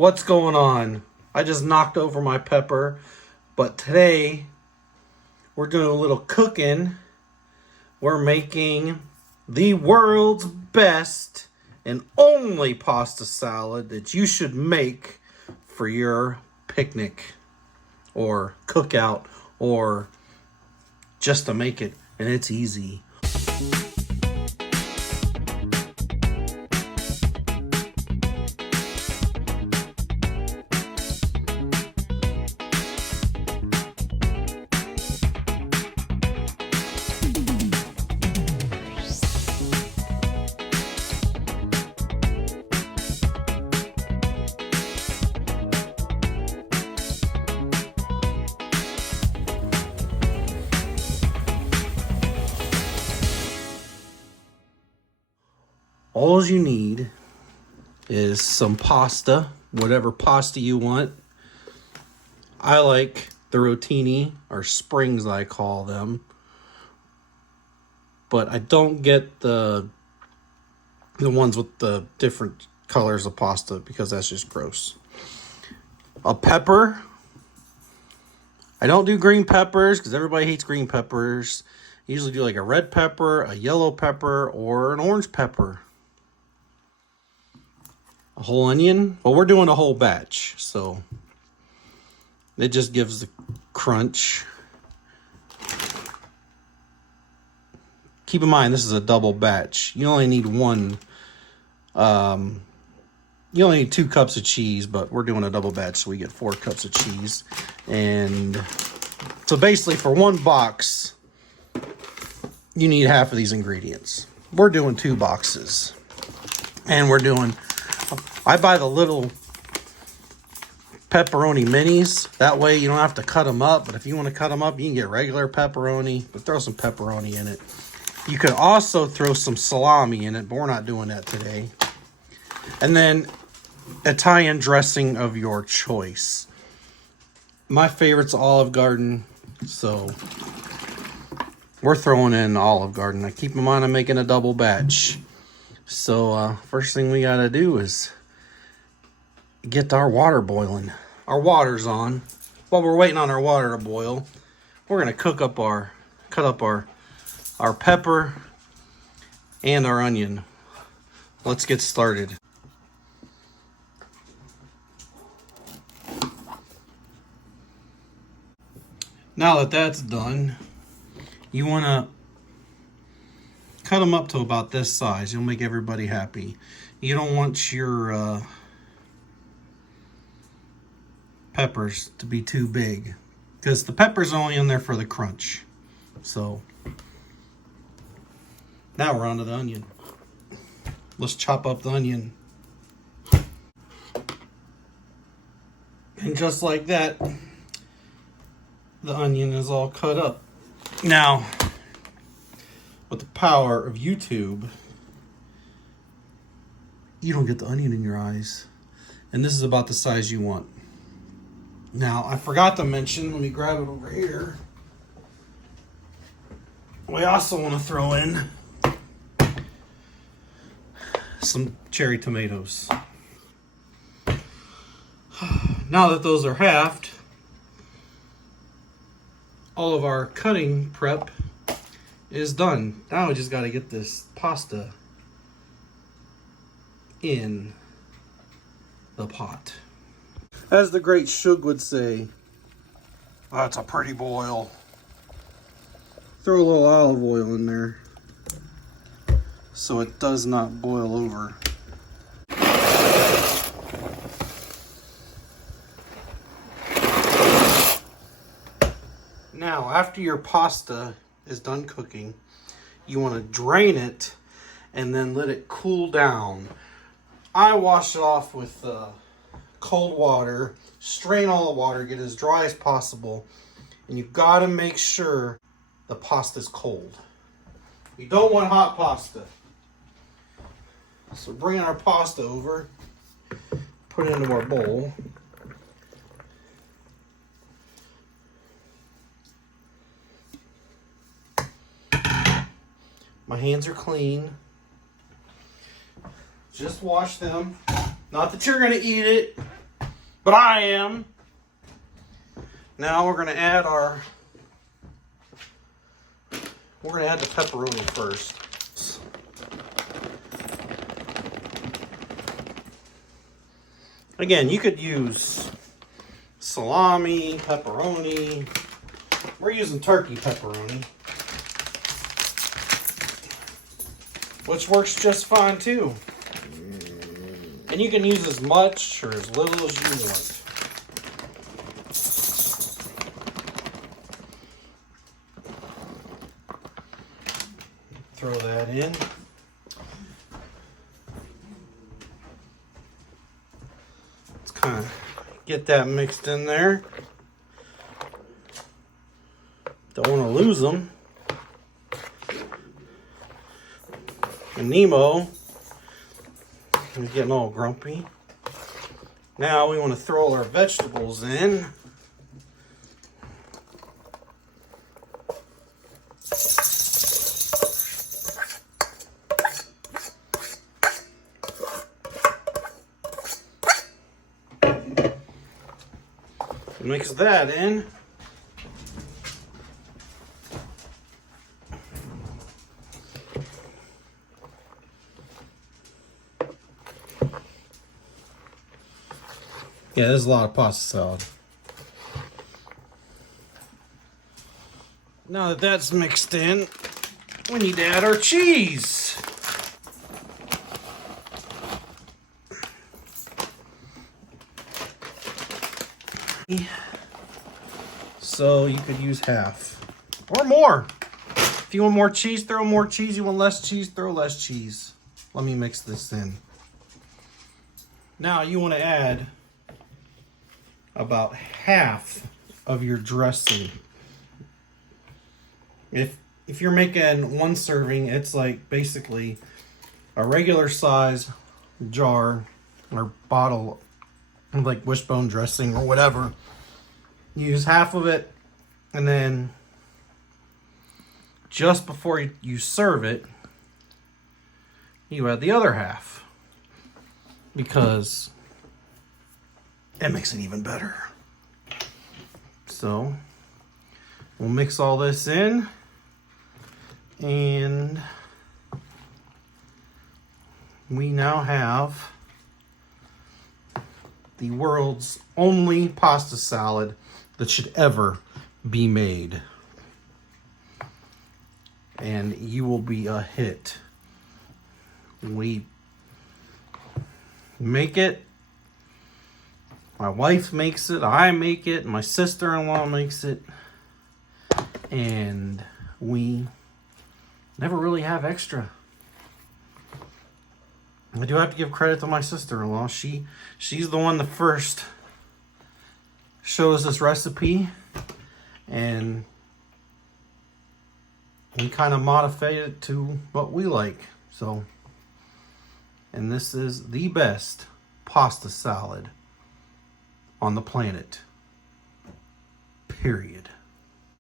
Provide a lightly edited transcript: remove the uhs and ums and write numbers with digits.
What's going on? I just knocked over my pepper, but today we're doing a little cooking. We're making the world's best and only pasta salad that you should make for your picnic or cookout or just to make it, and it's easy. All you need is some pasta, whatever pasta you want. I like the rotini, or springs I call them. But I don't get the ones with the different colors of pasta because that's just gross. A pepper. I don't do green peppers because everybody hates green peppers. I usually do like a red pepper, a yellow pepper, or an orange pepper. A whole onion. Well, we're doing a whole batch, so it just gives the crunch. Keep in mind, this is a double batch. You only need one. You only need 2 cups of cheese, but we're doing a double batch, so we get 4 cups of cheese. And so basically, for one box, you need half of these ingredients. We're doing 2 boxes, and we're doing. I buy the little pepperoni minis. That way you don't have to cut them up. But if you want to cut them up, you can get regular pepperoni. But throw some pepperoni in it. You could also throw some salami in it, but we're not doing that today. And then Italian dressing of your choice. My favorite's Olive Garden. So we're throwing in Olive Garden. Now keep in mind I'm making a double batch. So first thing we got to do is get our water boiling. Our water's on. While we're waiting on our water to boil, we're going to cut up our pepper and our onion. Let's get started. Now that that's done, you want to cut them up to about this size. You'll make everybody happy. You don't want your peppers to be too big because the pepper's only in there for the crunch. So now we're on to the onion. Let's chop up the onion. And just like that, the onion is all cut up. Now, with the power of YouTube, you don't get the onion in your eyes. And this is about the size you want. Now, I forgot to mention, let me grab it over here. We also want to throw in some cherry tomatoes. Now that those are halved, all of our cutting prep is done. Now we just got to get this pasta in the pot. As the great Shug would say, that's a pretty boil. Throw a little olive oil in there so it does not boil over. Now, after your pasta is done cooking, you want to drain it and then let it cool down. I wash it off with cold water, strain all the water, get as dry as possible, and you've got to make sure the pasta's cold. You don't want hot pasta. So bring our pasta over, put it into our bowl. My hands are clean. Just wash them. Not that you're going to eat it. but I am. Now we're gonna add the pepperoni first. Again, you could use salami, pepperoni. We're using turkey pepperoni, which works just fine too. And you can use as much or as little as you want. Throw that in. Let's kind of get that mixed in there. Don't want to lose them. And Nemo is getting all grumpy. Now we want to throw our vegetables in. Mix that in. Yeah, there's a lot of pasta salad. Now that that's mixed in, we need to add our cheese. So you could use half or more. If you want more cheese, throw more cheese. You want less cheese, throw less cheese. Let me mix this in. Now you want to add about half of your dressing. If you're making one serving, it's like basically a regular size jar or bottle of like wishbone dressing or whatever. Use half of it, and then just before you serve it, you add the other half, because it makes it even better. So we'll mix all this in, and we now have the world's only pasta salad that should ever be made. And you will be a hit. We make it. My wife makes it. I make it. My sister-in-law makes it. And we never really have extra. I do have to give credit to my sister-in-law. She's the one that first showed us this recipe, and we kind of modified it to what we like. So, and this is the best pasta salad on the planet. Period.